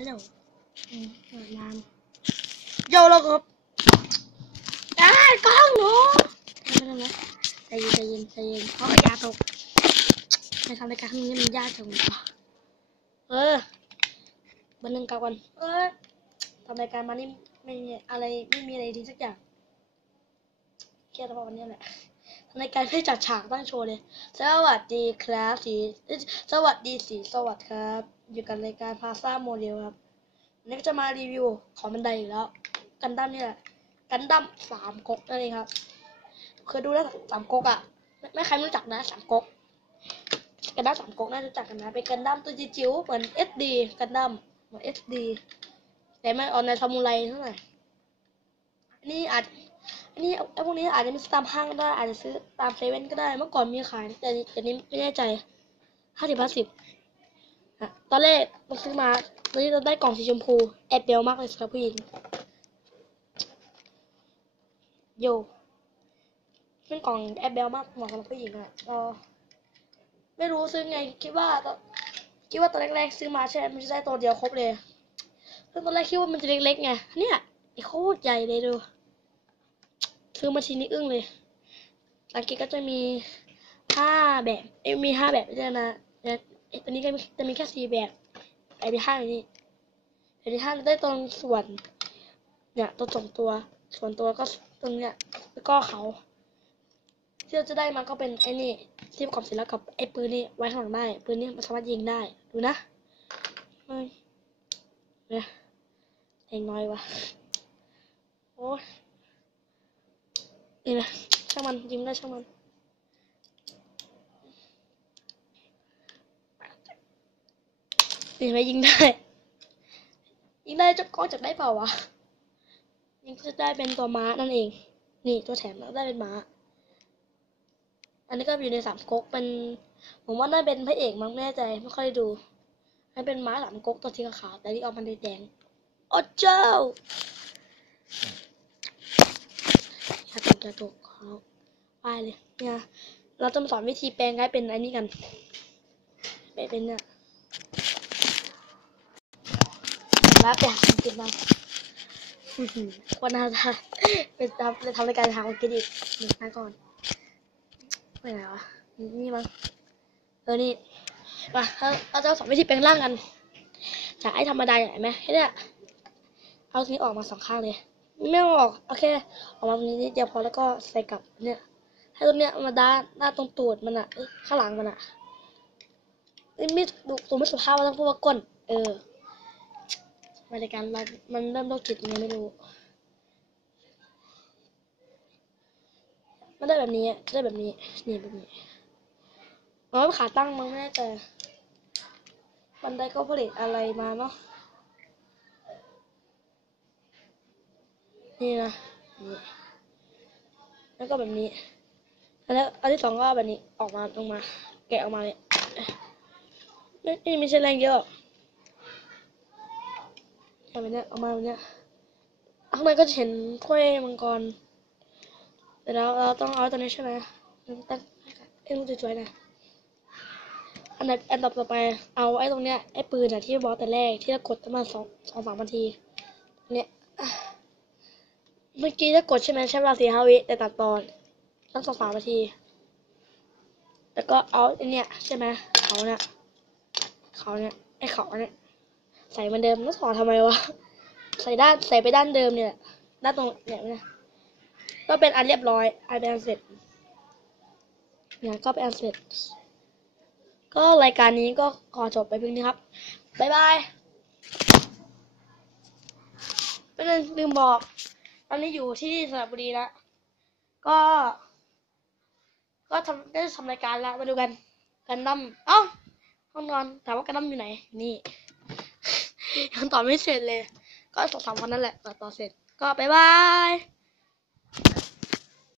ฮัลโหลเปิดน้ำโยแล้วครับได้กล้องหนูไม่เป็นไรใจเย็นใจเย็นใจเย็นเพราะยาตกในทำรายการทั้งนี้มันยากจังเออบันหนึ่งกับก่อนเออทำรายการมานี่ไม่มีอะไรไม่มีอะไรดีสักอย่างเครียดเพราะวันนี้แหละทำรายการเพื่จัดฉากตั้งโชว์เลย สวัสดีครับสี สวัสดีสีสวัสดีครับ อยู่กับรายการพาซ่าโมเดลครับวันนี้ก็จะมารีวิวของบันไดอีกแล้ว กันดั้มนี่แหละ กันดั้มสามก๊กนั่นเองครับ เคยดูแล้วสามก๊กอะ ไม่ใครไม่รู้จักนะสามก๊กกันดั้มสามก๊กน่าจะรู้จักกันนะเป็นกันดั้มตัวจิ๋วเหมือนเอสดีกันดั้มเหมือนเอสดีแต่ไม่ออนในซามูไรเท่าไหร่นนี้อาจอันนี้ไอ้พวกนี้อาจจะมีตามห้างก็ได้อาจจะซื้อตามเซเว่นก็ได้เมื่อก่อนมีขายแต่แต่นี้ไม่แน่ใจห้าสิบห้าสิบ ตอนแรกเราซื้อมาตอนนี้เราได้กล่องสีชมพูแอบเบลมากเลยสำหรับผู้หญิงโยเป็นกล่องแอบเบลมากเหมาะสำหรับผู้หญิงอะเราไม่รู้ซื้อไงคิดว่าตอคิดว่าตอนแรกๆซื้อมาใช่ไหมมันจะได้ตัวเดียวครบเลยซึ่งตอนแรกคิดว่ามันจะเล็กๆไงเนี่ยไอ้โคตรใหญ่เลยดูซื้อมาทีนี้อึ้งเลยสังเกตก็จะมีห้าแบบเอ้มีห้าแบบด้วยนะเนี่ยไอ้ ตัวนี้ก็มีจะมีแค่สี่แบบไอ้ที่ห้าอยู่นี่ไอ้ที่ห้าได้ตรงส่วน เนี่ยตัวสองตัว ส่วนตัวก็ตรงเนี้ยแล้วก็เขาที่เราจะได้มาก็เป็นไอ้นี่ที่ประกอบเสร็จแล้วกับไอ้ปืนนี่ไว้ข้างหลังได้ปืนนี่มันสามารถยิงได้ดูนะเฮ้ยเนี่ยเองน้อยวะโอ้ยนี่นะช่างมันยิ้มได้ช่างมัน นี่ไหมยิงได้ ยิงได้จะก็จะได้เปล่าวะ ยิงจะได้เป็นตัวม้านั่นเอง นี่ตัวแถมแล้วได้เป็นม้า อันนี้ก็อยู่ในสามก๊กเป็น ผมว่าน่าเป็นพระเอกมั้งไม่แน่ใจไม่ค่อยดูให้เป็นม้าสามก๊กตัวสีขาวแต่ที่ออกมาแดงโอ้เจ้าอย่าตกอย่าตกเขอไปเลยเนี่ยเราจะมาสอนวิธีแปลงให้เป็นอันนี้กัน เป็นเป็นเนี่ย แล้วไปหาของกินมาอื้อหือวันน่าจะไปทำไปทำรายการหาของกินอีกหนึ่งครั้งก่อนไปไหนวะนี่มั้งเออนี่มาเราเราจะสอนวิธีแปลงร่างกัน จากไอ้ธรรมดาอย่างไรไหมแค่เนี้ยเอาทีนี้ออกมาสองข้างเลย ไม่ต้องออกโอเคออกมาตรงนี้นิดเดียวพอแล้วก็ใส่กลับเนี่ยให้ตรงเนี้ยมาด้านด้าตรงตูดมันอะข้างหลังมันอะไม่ดูตัวไม่สุภาพว่าต้องพูดว่าก้น เออ มารายการมันเริ่มโรคจิตยังไงไม่รู้ มันได้แบบนี้ได้แบบนี้ นี่แบบนี้อ๋อขาตั้งมั้งไม่แน่บันไดก็ผลิตอะไรมาเนาะ นี่นะนี่แล้วก็แบบนี้ แล้วอันที่สองก็แบบนี้ออกมาลงมา แกะออกมาเนี่ยไม่ไม่ไม่ใช่แรงเยอะ แกะแบบเนี้ยออกมาแบบเนี้ยข้างในก็จะเห็นถ้วยมังกรแต่เราเราต้องเอาตัวนี้ใช่ไหมตั้งเอ็นสวยๆนะอันไหนอันต่อไปเอาไอ้ตรงเนี้ยไอ้ปืนอะที่บอกแต่แรกที่เรากดประมาณสองสองสามนาทีเนี่ยเมื่อกี้ถ้ากดใช่ไหมใช้เวลาสี่ห้าวิแต่ตัดตอนตั้งสองสามนาที แล้วก็เอาไอเนี่ยใช่ไหมเขาเนี่ยเขาเนี่ยไอเขาเนี่ย ใส่มันเดิมแล้วสอนทำไมวะ ใส่ด้านใส่ไปด้านเดิมเนี่ยด้านตรงเนี่ยนี่ยก็เป็นอันเรียบร้อยอันเป็นอันเสร็จเนี่ยก็เป็นอันเสร็จ ก็รายการนี้ก็ขอจบไปเพียงนี้ครับบ๊ายบายเป็นลืมบอก ตอนนี้อยู่ที่สระบุรีแล้ว ก็ ก็ทำได้ทำรายการแล้วมาดูกันกันดั้มเอ้าห้องนอนถามว่ากันดั้มอยู่ไหน นี่ ยังต่อไม่เสร็จเลย ก็สองสามวันนั่นแหละต่อเสร็จ ก็บายบาย